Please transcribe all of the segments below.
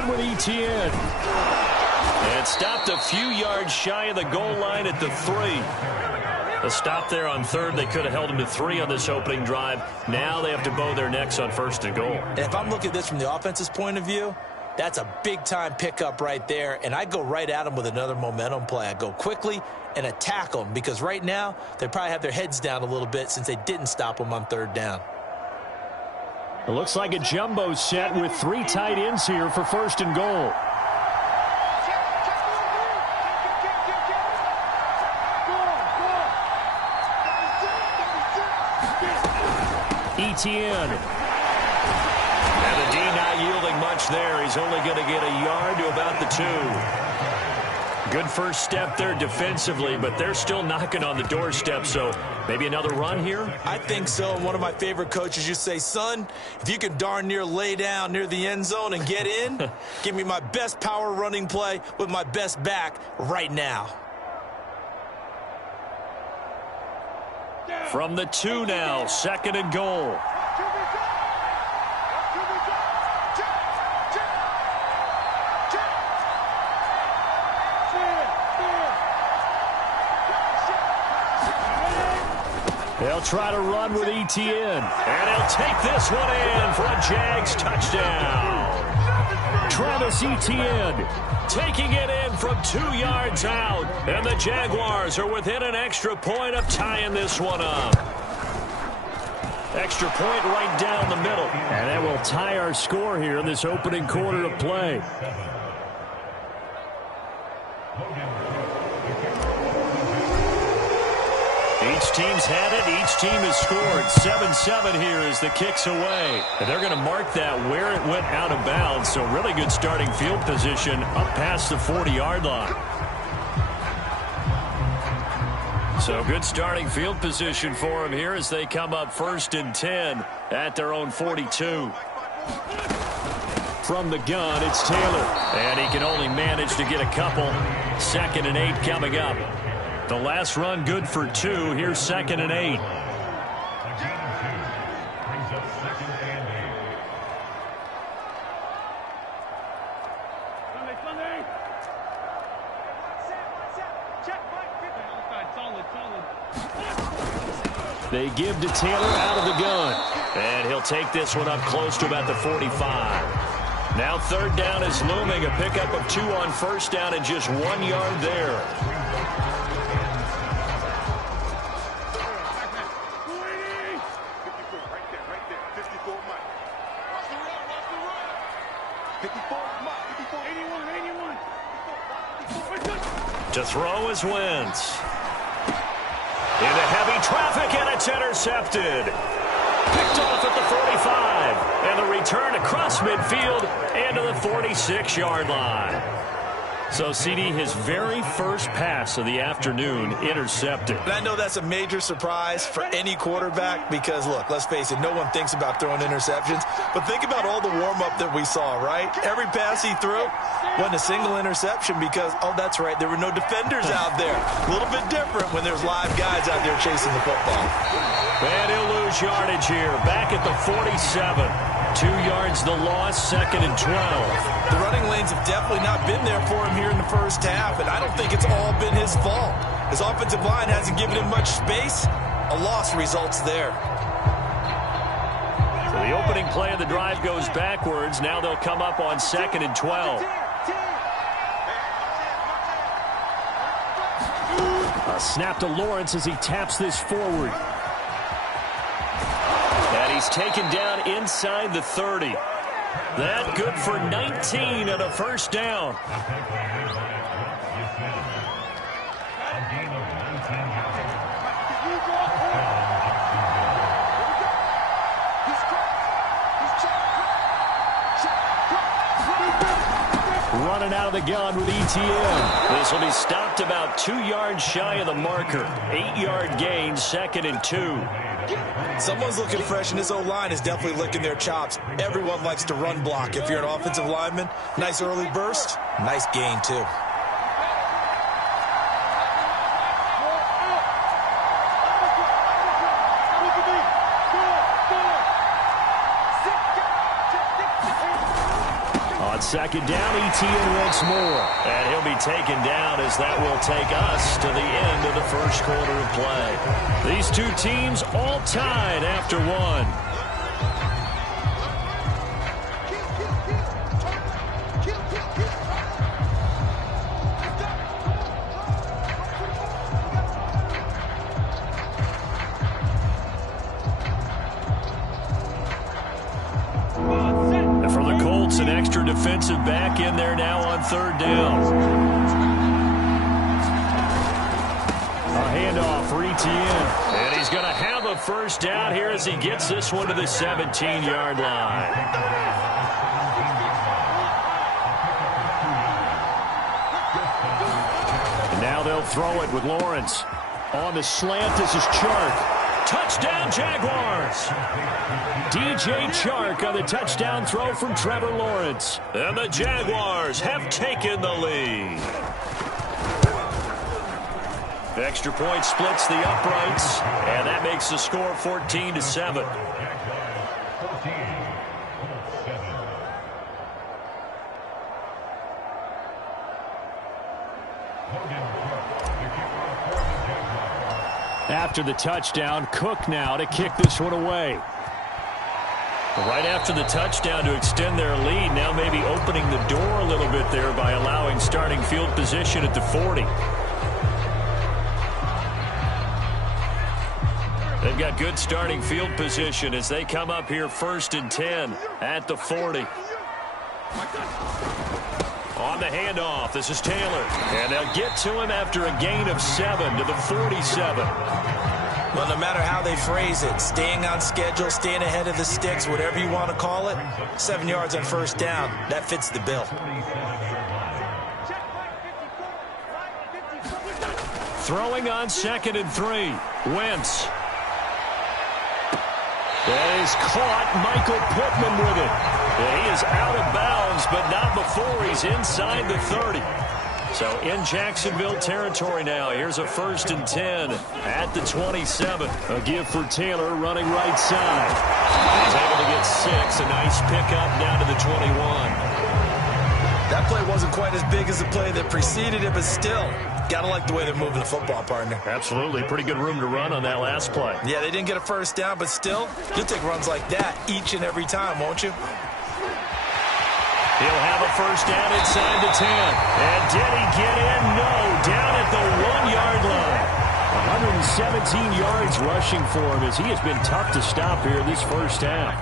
run with ETN. And stopped a few yards shy of the goal line at the 3. A stop there on third. They could have held him to 3 on this opening drive. Now they have to bow their necks on 1st and goal. And if I'm looking at this from the offense's point of view, that's a big-time pickup right there. And I go right at them with another momentum play. I go quickly and attack them because right now they probably have their heads down a little bit since they didn't stop them on 3rd down. It looks like a jumbo set with 3 tight ends here for 1st and goal. ETN. And the D not yielding much there. He's only going to get a yard to about the 2. Good first step there defensively, but they're still knocking on the doorstep, so maybe another run here? I think so. One of my favorite coaches used to say, son, if you can darn near lay down near the end zone and get in, give me my best power running play with my best back right now. From the 2 now, 2nd and goal. They'll try to run with ETN. And he'll take this one in for a Jags touchdown. Travis Etienne taking it in from 2 yards out. And the Jaguars are within an extra point of tying this one up. Extra point right down the middle. And that will tie our score here in this opening quarter of play. Each team's had it. Each team has scored. 7-7 here as the kick's away. And they're going to mark that where it went out of bounds. So really good starting field position up past the 40-yard line. So good starting field position for them here as they come up 1st and 10 at their own 42. From the gun, it's Taylor. And he can only manage to get a couple. 2nd and 8 coming up. The last run good for 2. Here's 2nd and 8. They give to Taylor out of the gun. And he'll take this one up close to about the 45. Now 3rd down is looming. A pickup of 2 on 1st down and just 1 yard there. To throw is Wentz. Into heavy traffic, and it's intercepted. Picked off at the 45. And the return across midfield into the 46-yard line. So, CD, his very first pass of the afternoon intercepted. And I know that's a major surprise for any quarterback because, look, let's face it, no one thinks about throwing interceptions. But think about all the warm-up that we saw, right? Every pass he threw wasn't a single interception because, oh, that's right, there were no defenders out there. A little bit different when there's live guys out there chasing the football. And he'll lose yardage here. Back at the 47. 2 yards the loss, 2nd and 12. The running lanes have definitely not been there for him here in the first half, and I don't think it's all been his fault. His offensive line hasn't given him much space. A loss results there. So the opening play of the drive goes backwards. Now they'll come up on 2nd and 12. A snap to Lawrence as he taps this forward. And he's taken down inside the 30. That good for 19 and a 1st down. Running out of the gun with ETN. This will be stopped about 2 yards shy of the marker. 8-yard gain, 2nd and 2. Someone's looking fresh, and this O-line is definitely licking their chops. Everyone likes to run block. If you're an offensive lineman, nice early burst, nice gain, too. second down, ETN once more. And he'll be taken down as that will take us to the end of the first quarter of play. These two teams all tied after one. An extra defensive back in there now on third down. A handoff for ETN. And he's going to have a first down here as he gets this one to the 17-yard line. And now they'll throw it with Lawrence. On the slant, this is Chark. Touchdown, Jaguars! DJ Chark on the touchdown throw from Trevor Lawrence. And the Jaguars have taken the lead. Extra point splits the uprights, and that makes the score 14-7. After the touchdown, Cook now to kick this one away. Right after the touchdown to extend their lead, now maybe opening the door a little bit there by allowing starting field position at the 40. They've got good starting field position as they come up here 1st and 10 at the 40. On the handoff, this is Taylor. And they'll get to him after a gain of 7 to the 47. Well, no matter how they phrase it, staying on schedule, staying ahead of the sticks, whatever you want to call it, 7 yards on first down, that fits the bill. Throwing on 2nd and 3. Wentz. That is caught. Michael Pittman with it. He is out of bounds, but not before he's inside the 30. So in Jacksonville territory now. Here's a 1st and 10 at the 27. A give for Taylor running right side. He's able to get 6. A nice pickup down to the 21. That play wasn't quite as big as the play that preceded it, but still, got to like the way they're moving the football, partner. Absolutely. Pretty good room to run on that last play. Yeah, they didn't get a first down, but still, you'll take runs like that each and every time, won't you? He'll have a first down inside the 10. And did he get in? No. Down at the 1-yard line. 117 yards rushing for him as he has been tough to stop here this first half.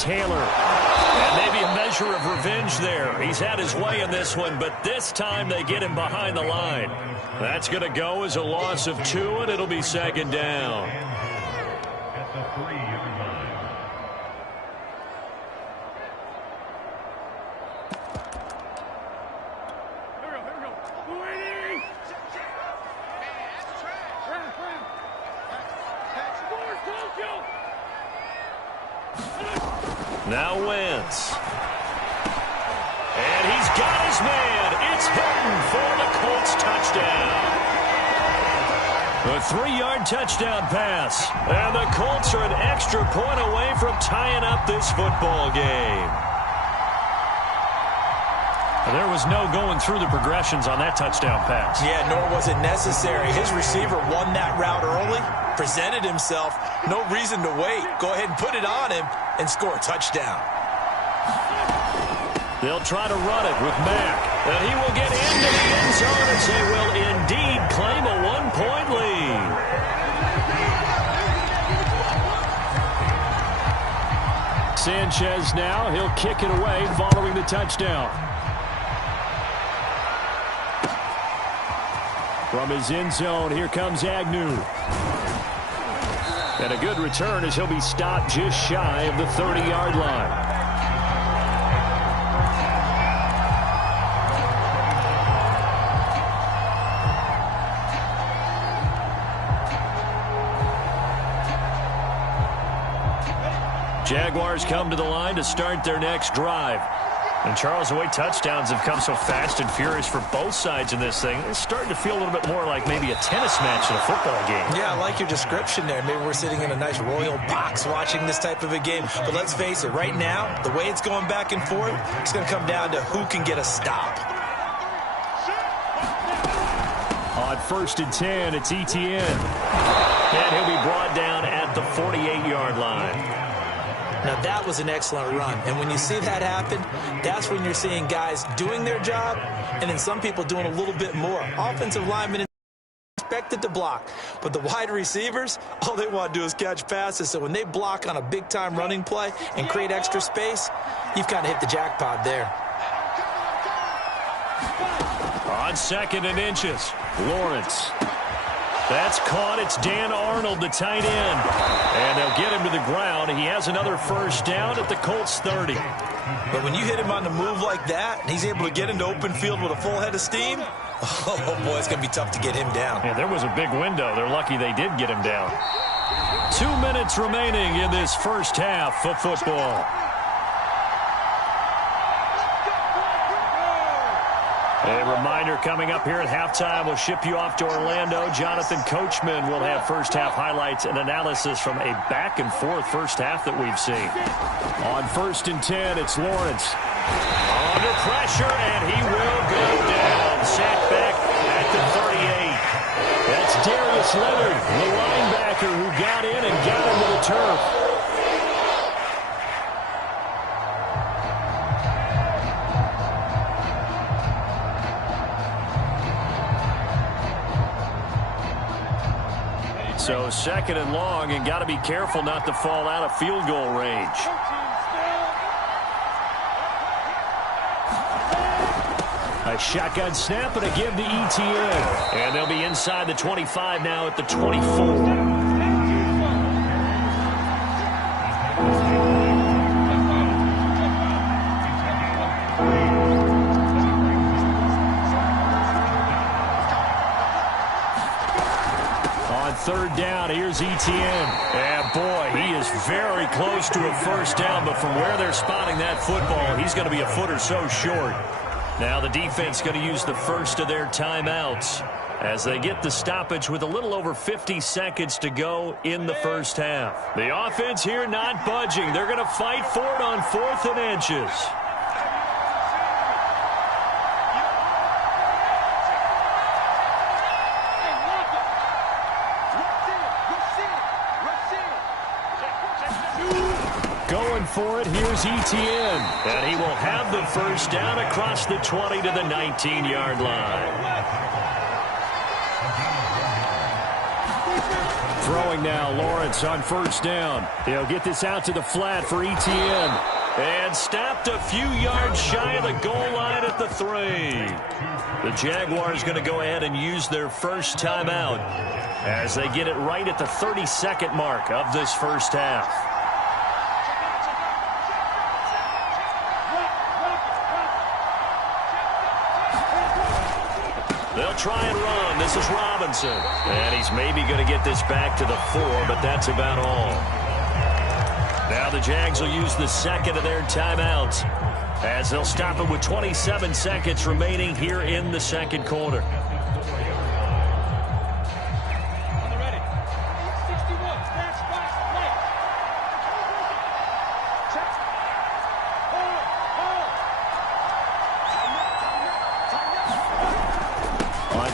Taylor. And maybe a measure of revenge there. He's had his way in this one, but this time they get him behind the line. That's going to go as a loss of 2, and it'll be 2nd down. Now Wentz. And he's got his man. It's Hilton for the Colts touchdown. A 3-yard touchdown pass. And the Colts are an extra point away from tying up this football game. There was no going through the progressions on that touchdown pass. Yeah, nor was it necessary. His receiver won that route early, presented himself. No reason to wait. Go ahead and put it on him and score a touchdown. They'll try to run it with Mack. And he will get into the end zone as they will indeed claim a 1-point lead. Sanchez now. He'll kick it away following the touchdown. From his end zone, here comes Agnew. And a good return as he'll be stopped just shy of the 30-yard line. Jaguars come to the line to start their next drive. And, Charles, the way touchdowns have come so fast and furious for both sides in this thing, it's starting to feel a little bit more like maybe a tennis match in a football game. Yeah, I like your description there. Maybe we're sitting in a nice royal box watching this type of a game. But let's face it, right now, the way it's going back and forth, it's going to come down to who can get a stop. On 1st and 10, it's Etienne. And he'll be brought down at the 48-yard line. Now, that was an excellent run. And when you see that happen, that's when you're seeing guys doing their job and then some people doing a little bit more. Offensive linemen expected to block, but the wide receivers, all they want to do is catch passes. So when they block on a big-time running play and create extra space, you've kind of hit the jackpot there. On 2nd and inches, Lawrence. That's caught. It's Dan Arnold, the tight end. And they'll get him to the ground. He has another first down at the Colts 30. But when you hit him on the move like that, and he's able to get into open field with a full head of steam, oh, boy, it's going to be tough to get him down. Yeah, there was a big window. They're lucky they did get him down. 2 minutes remaining in this first half of football. A reminder coming up here at halftime, we'll ship you off to Orlando. Jonathan Coachman will have first half highlights and analysis from a back-and-forth first half that we've seen. On 1st and 10, it's Lawrence. Under pressure, and he will go down. Sacked back at the 38. That's Darius Leonard, the linebacker who got in and got him to the turf. So 2nd and long, and got to be careful not to fall out of field goal range. A shotgun snap and a give to Etienne. And they'll be inside the 25 now at the 24. Third down, here's Etienne. And boy, he is very close to a first down, but from where they're spotting that football, he's going to be a foot or so short. Now the defense going to use the first of their timeouts as they get the stoppage with a little over 50 seconds to go in the first half. The offense here not budging. They're going to fight for it on 4th and inches. Going for it, here's Etienne. And he will have the first down across the 20 to the 19-yard line. Throwing now, Lawrence on first down. He'll get this out to the flat for Etienne. And stopped a few yards shy of the goal line at the 3. The Jaguars going to go ahead and use their first timeout as they get it right at the 32nd mark of this first half. They'll try and run. This is Robinson. And he's maybe going to get this back to the 4, but that's about all. Now the Jags will use the second of their timeouts as they'll stop it with 27 seconds remaining here in the second quarter.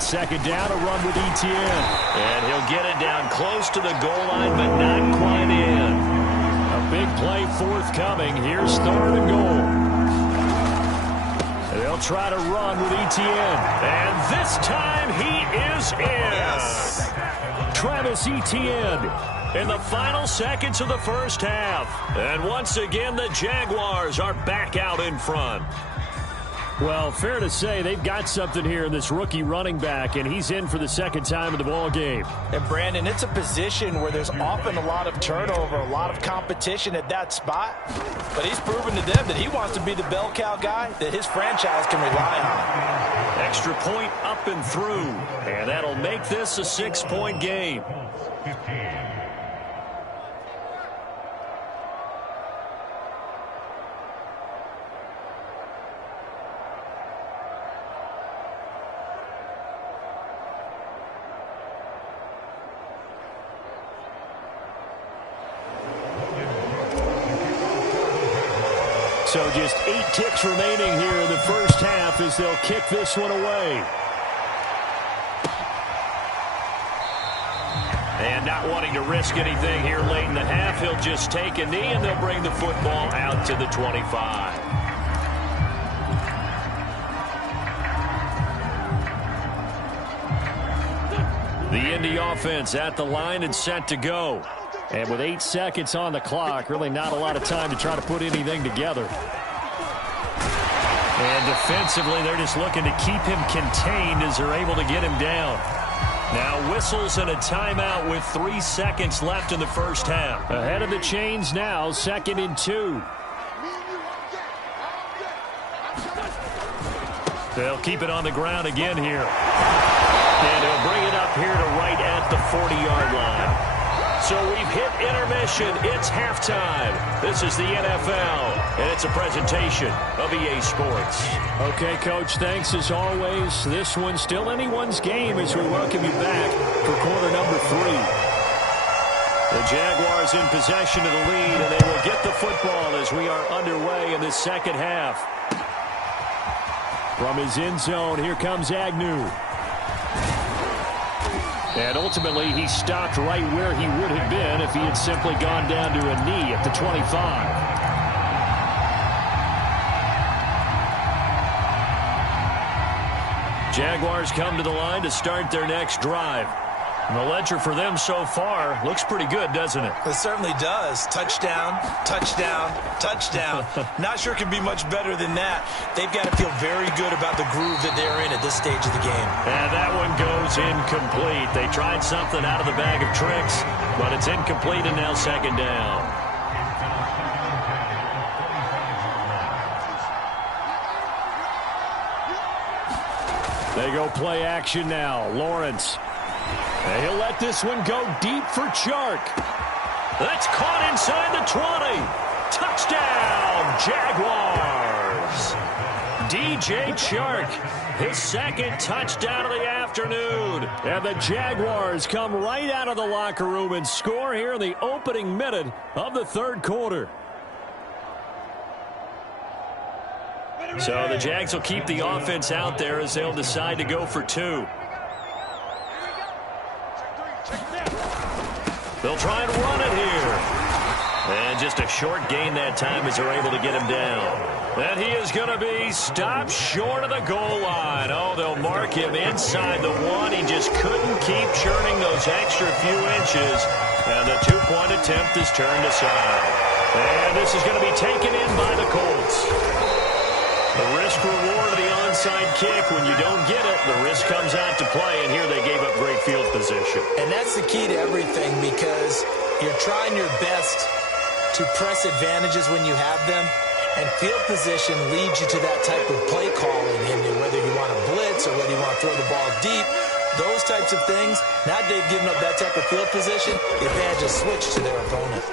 Second down, a run with Etienne. And he'll get it down close to the goal line, but not quite in. A big play forthcoming. Here's 3rd and goal. They'll try to run with Etienne. And this time he is in. Yes. Travis Etienne in the final seconds of the first half. And once again, the Jaguars are back out in front. Well, fair to say they've got something here in this rookie running back, and he's in for the second time in the ball game. And, Brandon, it's a position where there's often a lot of turnover, a lot of competition at that spot. But he's proven to them that he wants to be the bell cow guy that his franchise can rely on. Extra point up and through, and that'll make this a 6-point game. So just 8 ticks remaining here in the first half as they'll kick this one away. And not wanting to risk anything here late in the half, he'll just take a knee and they'll bring the football out to the 25. The Indy offense at the line and set to go. And with 8 seconds on the clock, really not a lot of time to try to put anything together. And defensively, they're just looking to keep him contained as they're able to get him down. Now whistles and a timeout with 3 seconds left in the first half. Ahead of the chains now, 2nd and 2. They'll keep it on the ground again here. And he'll bring it up here to right at the 40-yard line. So we've hit intermission. It's halftime. This is the NFL, and it's a presentation of EA Sports. Okay, Coach, thanks as always. This one's still anyone's game as we welcome you back for quarter number 3. The Jaguars in possession of the lead, and they will get the football as we are underway in the second half. From his end zone, here comes Agnew. And ultimately, he stopped right where he would have been if he had simply gone down to a knee at the 25. Jaguars come to the line to start their next drive. And the ledger for them so far looks pretty good, doesn't it? It certainly does. Touchdown, touchdown, touchdown. Not sure it can be much better than that. They've got to feel very good about the groove that they're in at this stage of the game. And that one goes incomplete. They tried something out of the bag of tricks, but it's incomplete and now 2nd down. They go play action now. Lawrence. And he'll let this one go deep for Chark. That's caught inside the 20. Touchdown, Jaguars. DJ Chark, his 2nd touchdown of the afternoon. And the Jaguars come right out of the locker room and score here in the opening minute of the 3rd quarter. So the Jags will keep the offense out there as they'll decide to go for 2. They'll try and run it here. And just a short gain that time as they're able to get him down. And he is going to be stopped short of the goal line. Oh, they'll mark him inside the 1. He just couldn't keep churning those extra few inches. And the 2-point attempt is turned aside. And this is going to be taken in by the Colts. The risk-reward of the onside kick, when you don't get it, the risk comes out to play, and here they gave up great field position. And that's the key to everything, because you're trying your best to press advantages when you have them, and field position leads you to that type of play calling, and whether you want to blitz or whether you want to throw the ball deep, those types of things, now they've given up that type of field position, the advantage is switched to their opponent.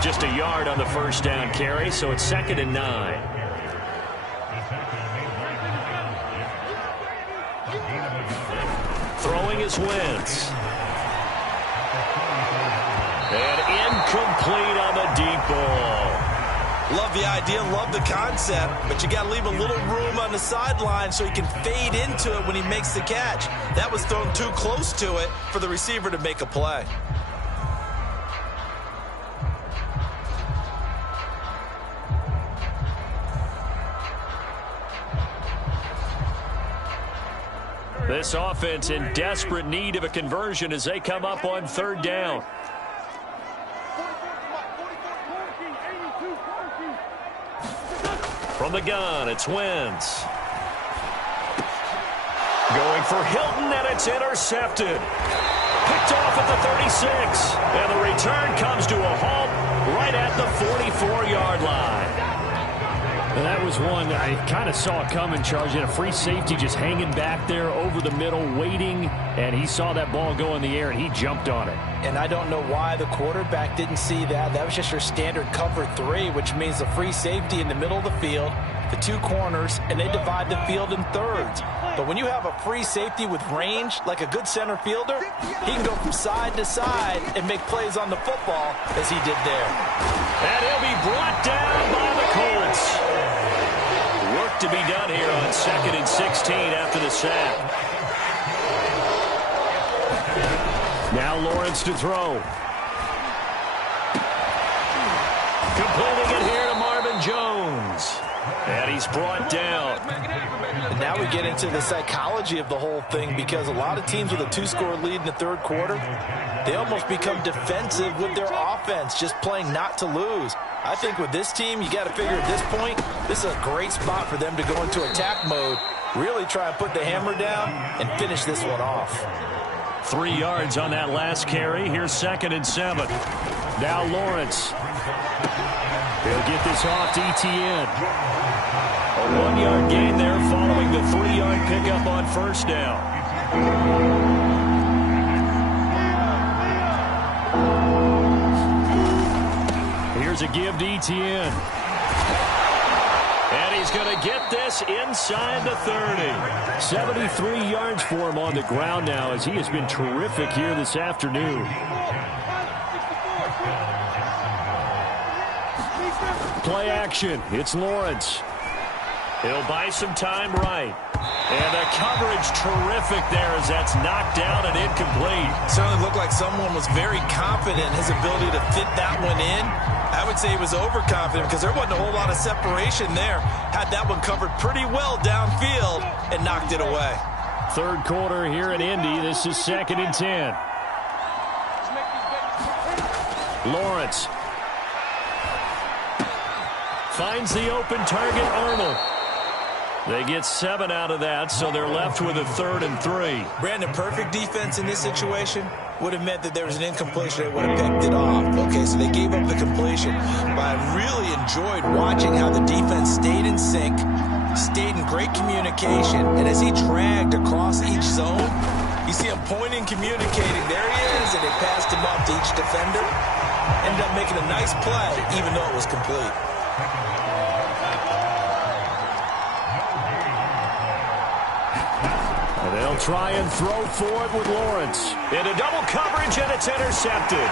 Just a yard on the first down carry, so it's 2nd and 9. Throwing is Wentz. And incomplete on the deep ball. Love the idea, love the concept, but you got to leave a little room on the sideline so he can fade into it when he makes the catch. That was thrown too close to it for the receiver to make a play. This offense in desperate need of a conversion as they come up on 3rd down. From the gun, it's Wentz. Going for Hilton, and it's intercepted. Picked off at the 36. And the return comes to a halt right at the 44-yard line. And that was one I kind of saw coming, Charles. You had a free safety just hanging back there over the middle, waiting, and he saw that ball go in the air, and he jumped on it. And I don't know why the quarterback didn't see that. That was just your standard cover 3, which means the free safety in the middle of the field, the 2 corners, and they divide the field in thirds. But when you have a free safety with range, like a good center fielder, he can go from side to side and make plays on the football as he did there. And he'll be brought down by the Colts. Work to be done here on 2nd and 16 after the sack. Now Lawrence to throw. Completing it here to Marvin Jones. And he's brought down. And now we get into the psychology of the whole thing, because a lot of teams with a 2-score lead in the third quarter, they almost become defensive with their offense, just playing not to lose. I think with this team, you got to figure at this point, this is a great spot for them to go into attack mode, really try and put the hammer down and finish this one off. 3 yards on that last carry. Here's 2nd and 7. Now Lawrence. He'll get this off to Etienne. A 1-yard gain there following the 3-yard pickup on first down. Here's a give to Etienne. And he's going to get this inside the 30. 73 yards for him on the ground now, as he has been terrific here this afternoon. Play action. It's Lawrence. He'll buy some time right. And the coverage terrific there as that's knocked down and incomplete. Certainly looked like someone was very confident in his ability to fit that one in. I would say he was overconfident because there wasn't a whole lot of separation there. Had that one covered pretty well downfield and knocked it away. Third quarter here in Indy. This is 2nd and 10. Lawrence finds the open target, Arnold. They get 7 out of that, so they're left with a 3rd and 3. Brandon, perfect defense in this situation would have meant that there was an incompletion. They would have picked it off. Okay, so they gave up the completion. But I really enjoyed watching how the defense stayed in sync, stayed in great communication, and as he dragged across each zone, you see him pointing, communicating. There he is, and they passed him off to each defender. Ended up making a nice play, even though it was complete. They'll try and throw for it with Lawrence. Into double coverage, and it's intercepted.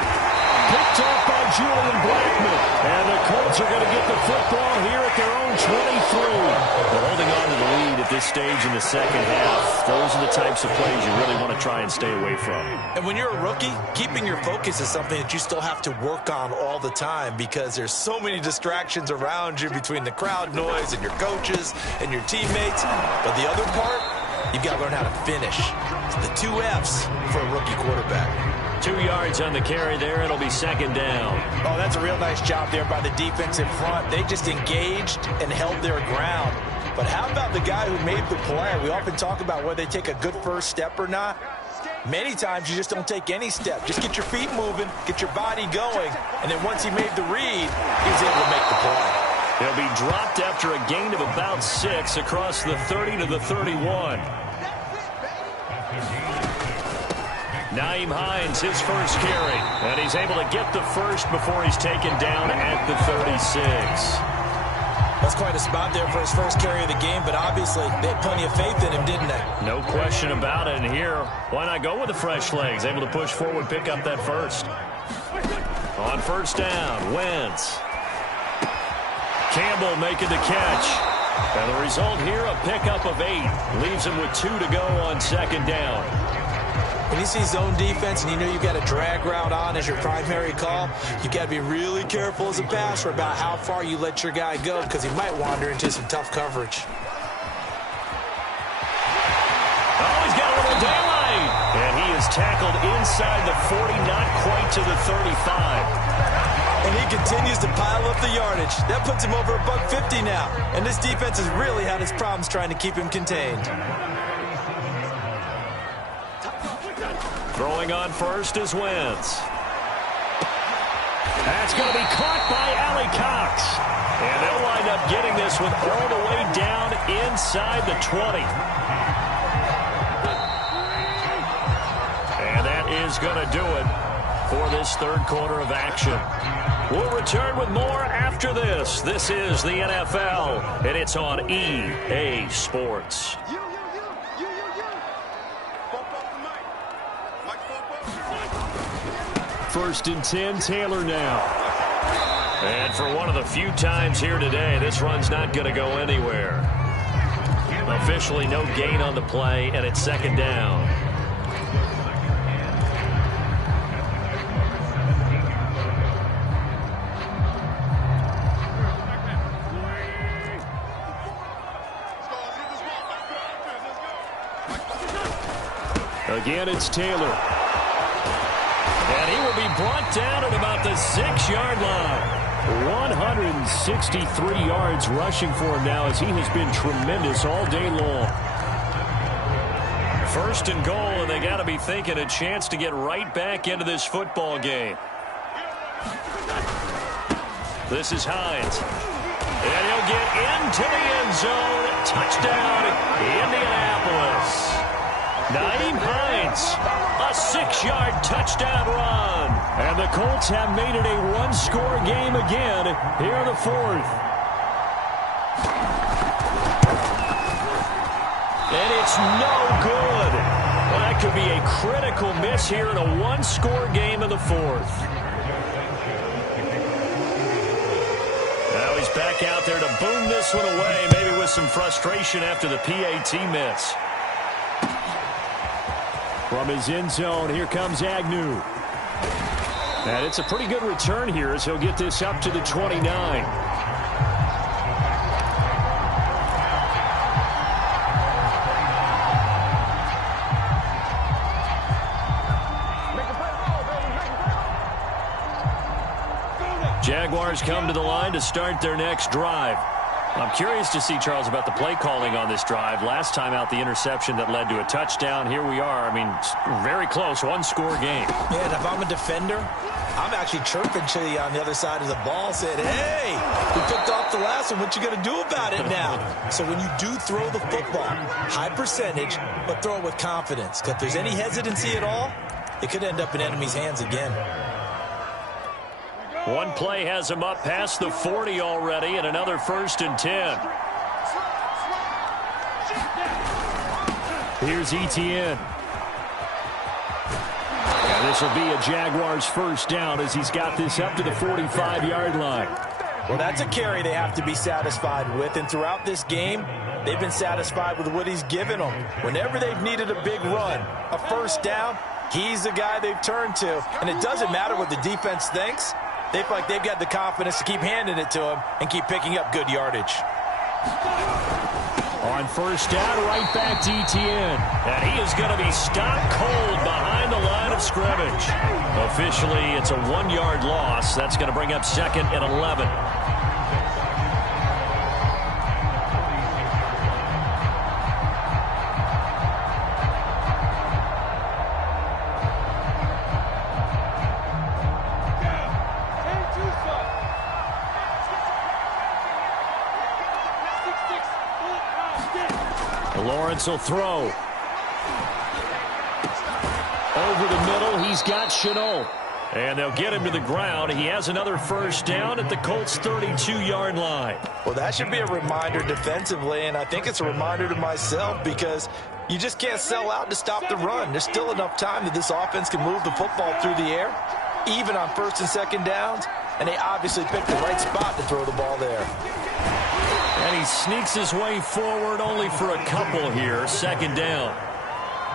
Picked off by Julian Blackmon. And the Colts are going to get the football here at their own 23. They're holding on to the lead at this stage in the second half. Those are the types of plays you really want to try and stay away from. And when you're a rookie, keeping your focus is something that you still have to work on all the time, because there's so many distractions around you between the crowd noise and your coaches and your teammates. But the other part, you've got to learn how to finish. It's the 2 F's for a rookie quarterback. 2 yards on the carry there. It'll be 2nd down. Oh, that's a real nice job there by the defense in front. They just engaged and held their ground. But how about the guy who made the play? We often talk about whether they take a good first step or not. Many times you just don't take any step. Just get your feet moving, get your body going, and then once he made the read, he was able to make the play. He'll be dropped after a gain of about 6 across the 30 to the 31. Naeem Hines, his first carry. And he's able to get the first before he's taken down at the 36. That's quite a spot there for his first carry of the game, but obviously they had plenty of faith in him, didn't they? No question about it. And here, why not go with the fresh legs? Able to push forward, pick up that first. On first down, Wentz. Campbell making the catch. And the result here, a pickup of 8. Leaves him with 2 to go on 2nd down. When you see zone defense and you know you've got a drag route on as your primary call, you've got to be really careful as a passer about how far you let your guy go, because he might wander into some tough coverage. Oh, he's got a little daylight. And he is tackled inside the 40, not quite to the 35. And he continues to pile up the yardage. That puts him over $150 now. And this defense has really had its problems trying to keep him contained. Throwing on first is Wentz. That's going to be caught by Allie Cox. And they'll wind up getting this one all the way down inside the 20. And that is going to do it for this third quarter of action. We'll return with more after this. This is the NFL, and it's on EA Sports. First and 10, Taylor now. And for one of the few times here today, this run's not going to go anywhere. Officially no gain on the play, and it's second down. Again, it's Taylor. And he will be brought down at about the 6-yard line. 163 yards rushing for him now as he has been tremendous all day long. First and goal, and they got to be thinking a chance to get right back into this football game. This is Hines. And he'll get into the end zone. Touchdown, Indianapolis. Naeem Hines, a 6-yard touchdown run. And the Colts have made it a one-score game again here in the fourth. And it's no good. Well, that could be a critical miss here in a one-score game in the fourth. Now he's back out there to boom this one away, maybe with some frustration after the PAT miss. From his end zone, here comes Agnew. And it's a pretty good return here as he'll get this up to the 29. Jaguars come to the line to start their next drive. I'm curious to see, Charles, about the play calling on this drive. Last time out, the interception that led to a touchdown. Here we are. I mean, very close, one-score game. Yeah, and if I'm a defender, I'm actually chirping to you on the other side of the ball, saying, hey, we picked off the last one. What you going to do about it now? So when you do throw the football, high percentage, but throw it with confidence. Because if there's any hesitancy at all, it could end up in enemy's hands again. One play has him up past the 40 already, and another 1st and 10. Here's Etienne. And this will be a Jaguars first down as he's got this up to the 45-yard line. Well, that's a carry they have to be satisfied with, and throughout this game, they've been satisfied with what he's given them. Whenever they've needed a big run, a first down, he's the guy they've turned to. And it doesn't matter what the defense thinks. They feel like they've got the confidence to keep handing it to him and keep picking up good yardage. On first down, right back to Etienne. And he is going to be stopped cold behind the line of scrimmage. Officially, it's a 1-yard loss. That's going to bring up 2nd and 11. Lawrence will throw. Over the middle, he's got Chenault. And they'll get him to the ground. He has another first down at the Colts' 32-yard line. Well, that should be a reminder defensively, and I think it's a reminder to myself because you just can't sell out to stop the run. There's still enough time that this offense can move the football through the air, even on 1st and 2nd downs, and they obviously picked the right spot to throw the ball there. And he sneaks his way forward only for a couple here, 2nd down.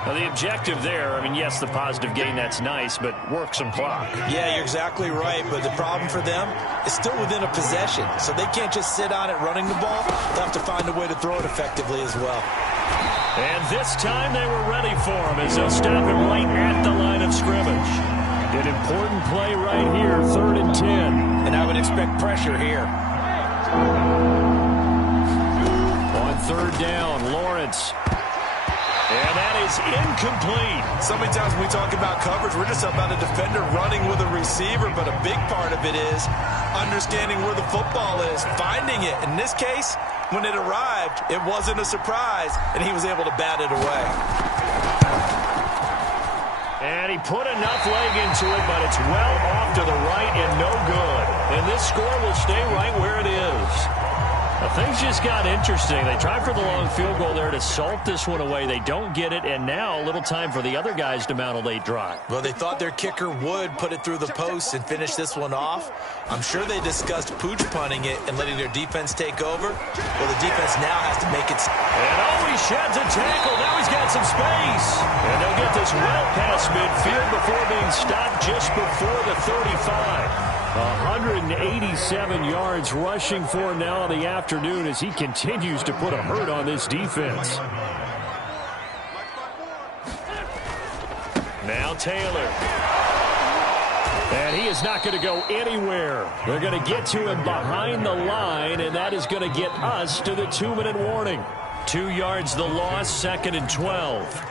Now, the objective there, I mean, yes, the positive gain, that's nice, but work some clock. Yeah, you're exactly right, but the problem for them is still within a possession, so they can't just sit on it running the ball. They'll have to find a way to throw it effectively as well. And this time they were ready for him as they'll stop him right at the line of scrimmage. An important play right here, 3rd and 10. And I would expect pressure here. On 3rd down, Lawrence. And that is incomplete. So many times when we talk about coverage, we're just about a defender running with a receiver, but a big part of it is understanding where the football is, finding it. In this case, when it arrived, it wasn't a surprise, and he was able to bat it away. And he put enough leg into it, but it's well off to the right and no good. And this score will stay right where it is. Things just got interesting. They tried for the long field goal there to salt this one away. They don't get it, and now a little time for the other guys to mount a late drive. Well, they thought their kicker would put it through the post and finish this one off. I'm sure they discussed pooch punting it and letting their defense take over. Well, the defense now has to make it. And he sheds a tackle. Now he's got some space. And they'll get this well past midfield before being stopped just before the 35. 187 yards rushing for him now on the afternoon as he continues to put a hurt on this defense. Now Taylor. And he is not going to go anywhere. They're going to get to him behind the line, and that is going to get us to the 2-minute warning. 2 yards the loss, 2nd and 12.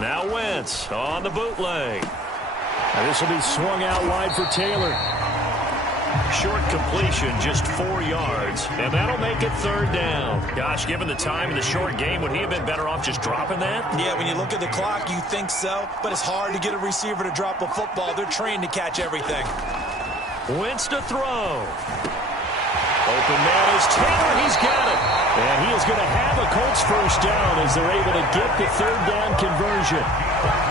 Now Wentz on the bootleg. And this will be swung out wide for Taylor. Short completion, just 4 yards. And that'll make it 3rd down. Gosh, given the time in the short game, would he have been better off just dropping that? Yeah, when you look at the clock, you think so. But it's hard to get a receiver to drop a football. They're trained to catch everything. Wentz to throw. Open man is Taylor. He's got it. And he is going to have a Colts first down as they're able to get the 3rd down conversion.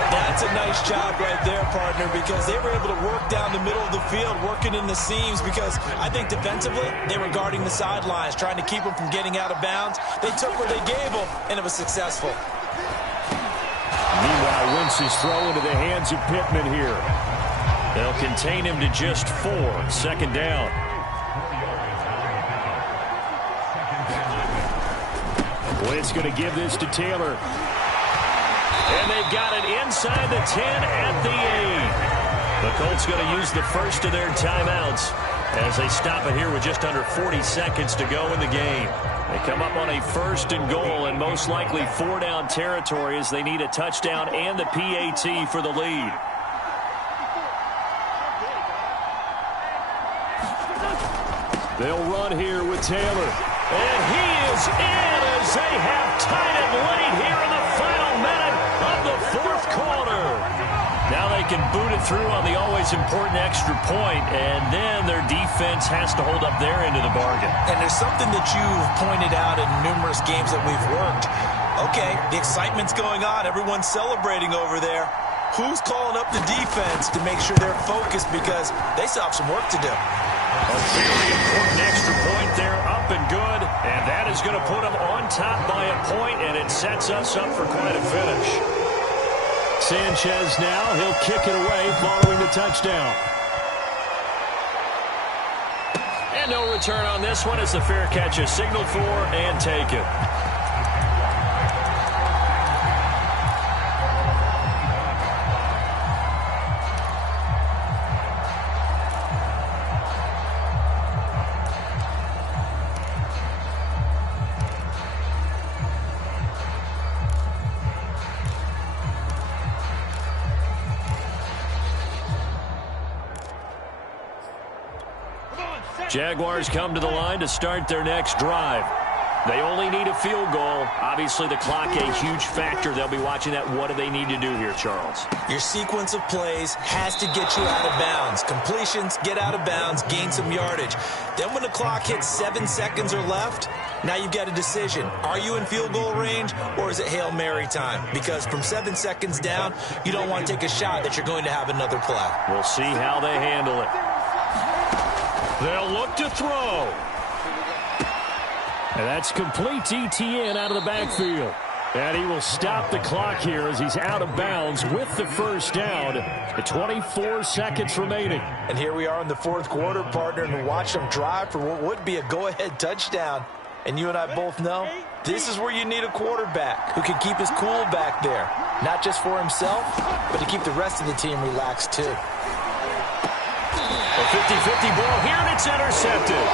That's a nice job right there, partner, because they were able to work down the middle of the field, working in the seams, because I think defensively they were guarding the sidelines, trying to keep them from getting out of bounds. They took what they gave them, and it was successful. Meanwhile, Wentz is thrown into the hands of Pittman here. They'll contain him to just 4. 2nd down. Wentz going to give this to Taylor. And they've got it inside the 10 at the 8. The Colts going to use the first of their timeouts as they stop it here with just under 40 seconds to go in the game. They come up on a 1st and goal and most likely 4-down territory as they need a touchdown and the PAT for the lead. They'll run here with Taylor. And he is in as they have tied it late here in the final minute of the 4th quarter. Now they can boot it through on the always important extra point, and then their defense has to hold up their end of the bargain. And there's something that you've pointed out in numerous games that we've worked. Okay, the excitement's going on. Everyone's celebrating over there. Who's calling up the defense to make sure they're focused because they still have some work to do? A very important extra point there, up and good, and that is going to put them on top by a point, and it sets us up for quite a finish. Sanchez now, he'll kick it away following the touchdown. And no return on this one as the fair catch is signaled for and taken. Jaguars come to the line to start their next drive. They only need a field goal. Obviously, the clock a huge factor. They'll be watching that. What do they need to do here, Charles? Your sequence of plays has to get you out of bounds. Completions, get out of bounds, gain some yardage. Then when the clock hits 7 seconds or left, now you've got a decision. Are you in field goal range or is it Hail Mary time? Because from 7 seconds down, you don't want to take a shot that you're going to have another play. We'll see how they handle it. They'll look to throw. And that's complete to Etienne out of the backfield. And he will stop the clock here as he's out of bounds with the first down. The 24 seconds remaining. And here we are in the 4th quarter, partner, and watch them drive for what would be a go-ahead touchdown. And you and I both know this is where you need a quarterback who can keep his cool back there. Not just for himself, but to keep the rest of the team relaxed too. A 50-50 ball here, and it's intercepted.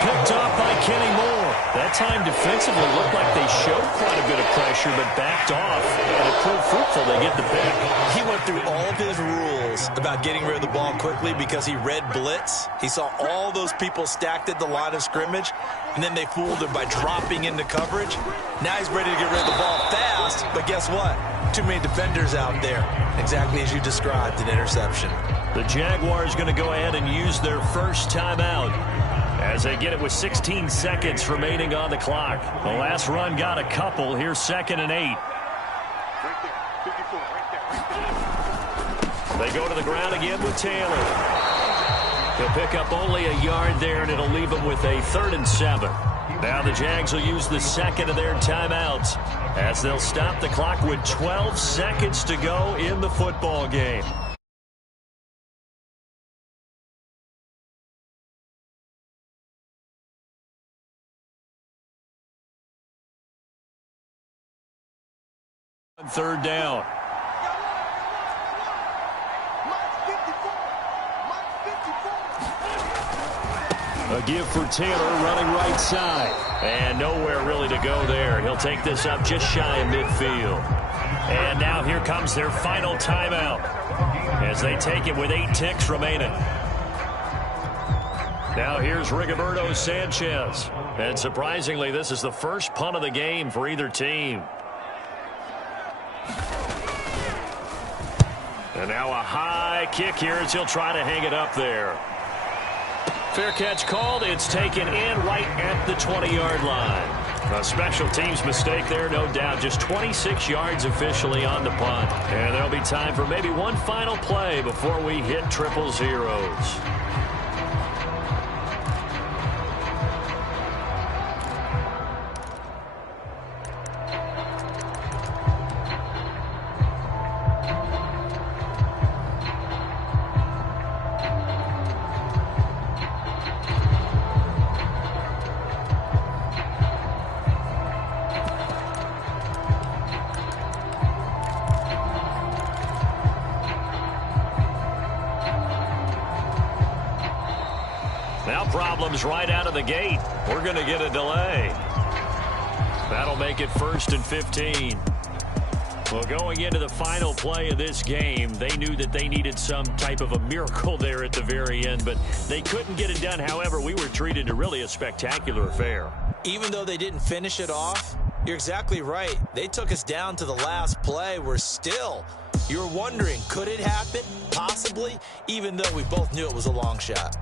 Picked off by Kenny Moore. That time defensively looked like they showed quite a bit of pressure, but backed off, and it proved fruitful. They get the pick. He went through all of his rules of about getting rid of the ball quickly because he read blitz. He saw all those people stacked at the line of scrimmage, and then they fooled him by dropping into coverage. Now he's ready to get rid of the ball fast, but guess what? Too many defenders out there. Exactly as you described, an interception. The Jaguars going to go ahead and use their first timeout as they get it with 16 seconds remaining on the clock. The last run got a couple. Here's 2nd and 8. They go to the ground again with Taylor. He'll pick up only a yard there, and it'll leave him with a 3rd and 7. Now the Jags will use the second of their timeouts as they'll stop the clock with 12 seconds to go in the football game. On 3rd down. A give for Taylor running right side. And nowhere really to go there. He'll take this up just shy of midfield. And now here comes their final timeout as they take it with 8 ticks remaining. Now here's Rigoberto Sanchez. And surprisingly, this is the first punt of the game for either team. And now a high kick here as he'll try to hang it up there. Fair catch called. It's taken in right at the 20-yard line. A special teams mistake there, no doubt. Just 26 yards officially on the punt. And there'll be time for maybe one final play before we hit triple zeros. Problems right out of the gate. We're going to get a delay. That'll make it 1st and 15. Well, going into the final play of this game, they knew that they needed some type of a miracle there at the very end, but they couldn't get it done. However, we were treated to really a spectacular affair. Even though they didn't finish it off, you're exactly right. They took us down to the last play. We're still, you're wondering, could it happen? Possibly, even though we both knew it was a long shot.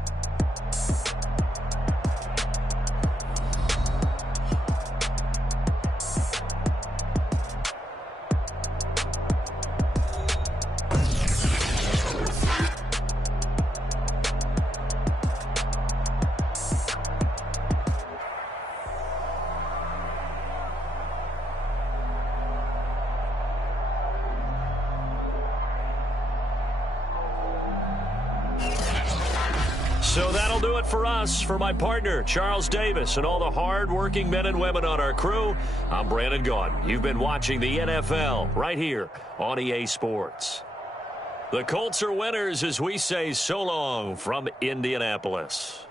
So that'll do it for us. For my partner, Charles Davis, and all the hard-working men and women on our crew, I'm Brandon Gaudin. You've been watching the NFL right here on EA Sports. The Colts are winners as we say so long from Indianapolis.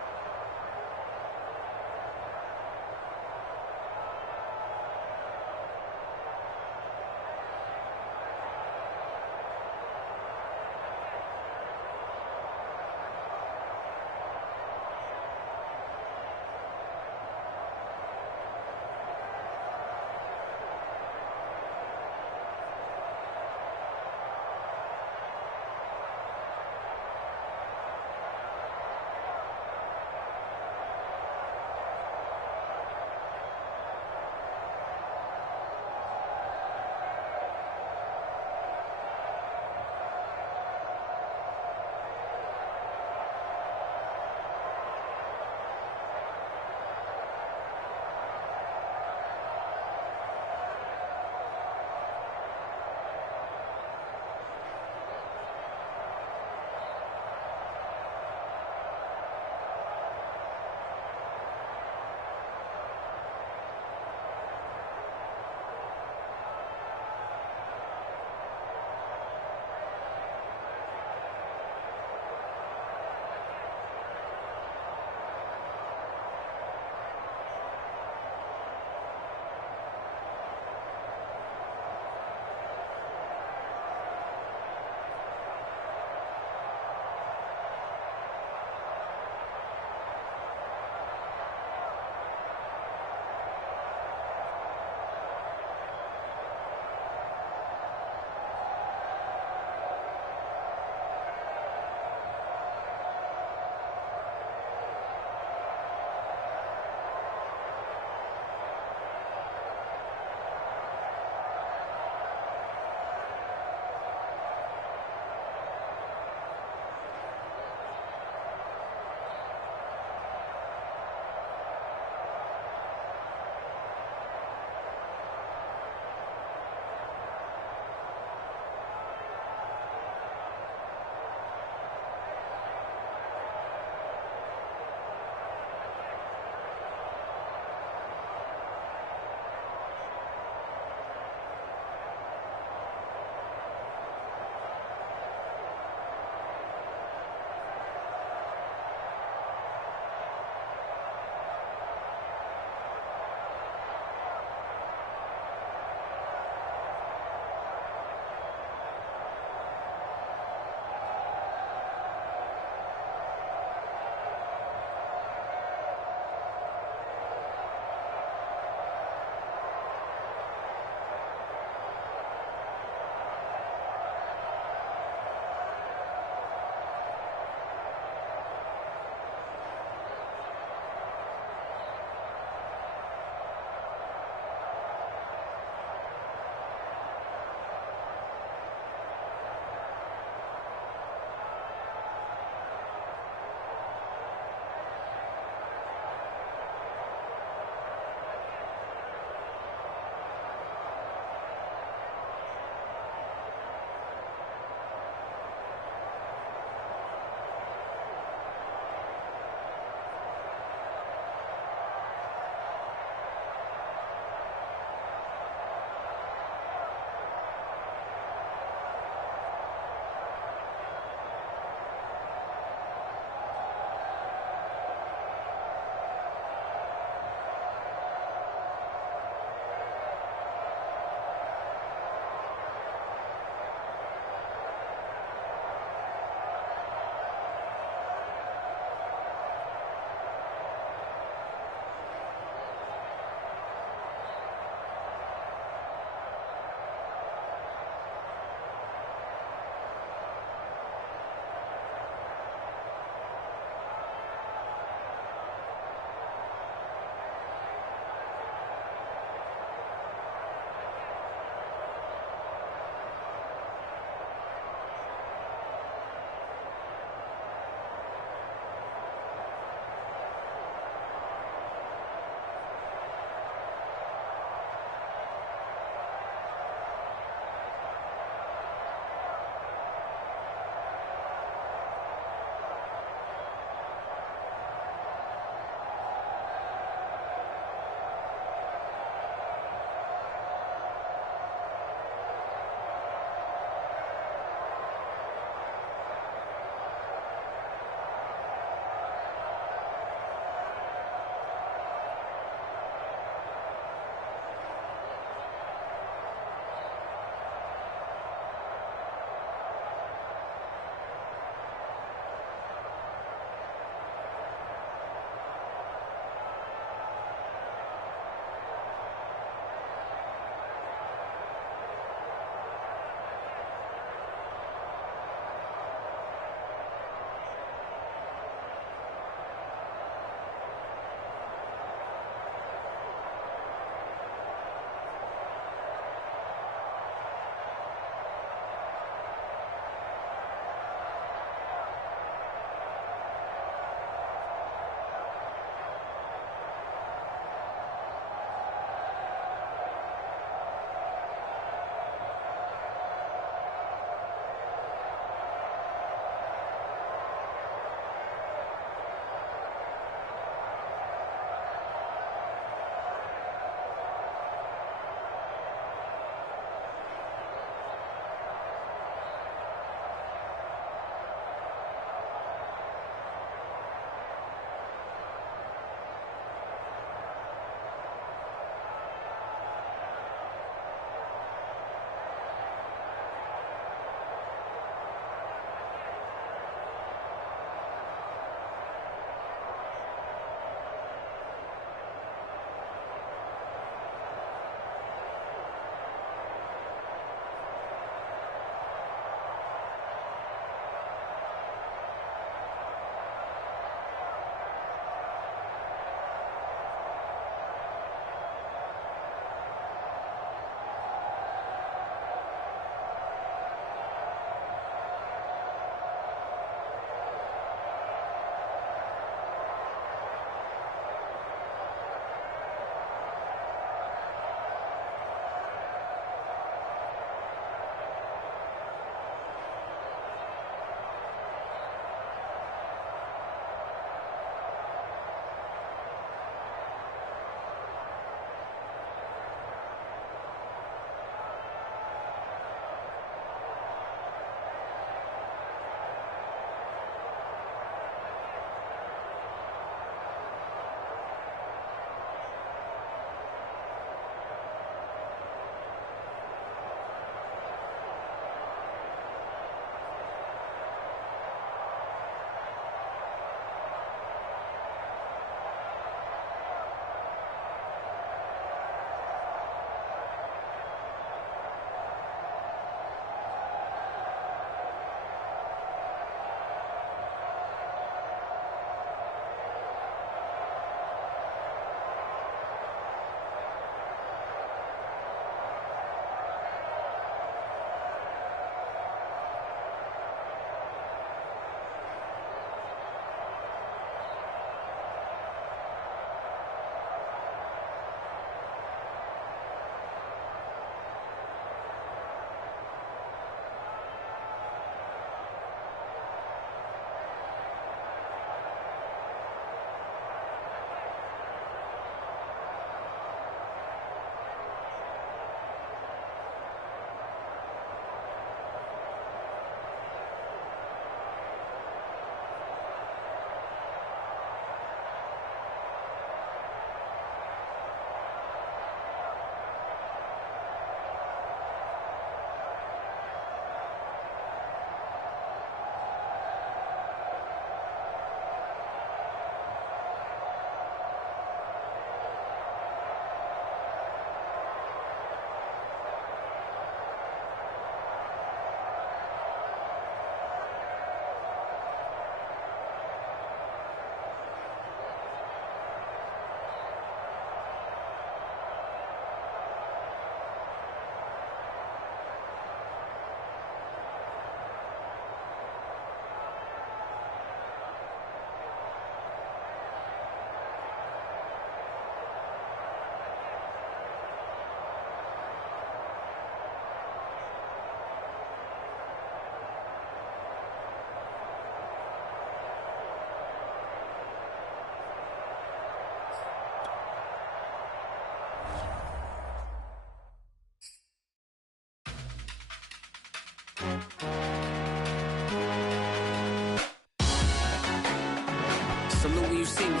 see me.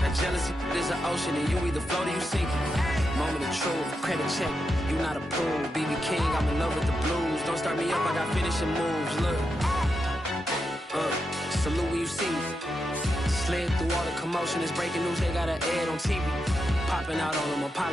That jealousy is an ocean, and you either float or you sink it. Moment of truth, credit check, you not approved. BB King, I'm in love with the blues. Don't start me up, I got finishing moves. Look, salute when you see me. Slid through all the commotion, it's breaking news, they got an ad on TV. Popping out on them, apologize.